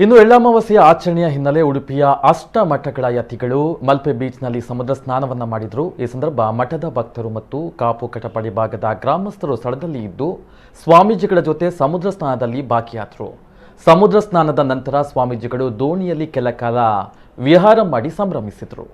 ಇನ್ನು ಎಳ್ಳಮಾವಾಸ್ಯೆಯ ಆಚರಣೆಯ ಹಿನ್ನೆಲೆ ಉಡುಪಿಯ ಅಷ್ಟಮಠಗಳ ಯತಿಗಳು ಮಲ್ಪೆ ಬೀಚ್ನಲ್ಲಿ ಸಮುದ್ರ ಸ್ನಾನವನ್ನ ಮಾಡಿದರು. ಈ ಸಂದರ್ಭ ಮಠದ ಭಕ್ತರು ಮತ್ತು ಕಾಪು ಕಟಪಾಡಿ ಭಾಗದ ಗ್ರಾಮಸ್ಥರು ಸ್ಥಳದಲ್ಲಿ ಇದ್ದು ಸ್ವಾಮೀಜಿಗಳ ಜೊತೆ ಸಮುದ್ರ ಸ್ನಾನದಲ್ಲಿ ಭಾಗಿಯಾದರು. ಸಮುದ್ರ ಸ್ನಾನದ ನಂತರ ಸ್ವಾಮೀಜಿಗಳು ದೋಣಿಯಲ್ಲಿ ಕೆಲ ಕಾಲ ವಿಹಾರ ಮಾಡಿ ಸಂಭ್ರಮಿಸಿದರು.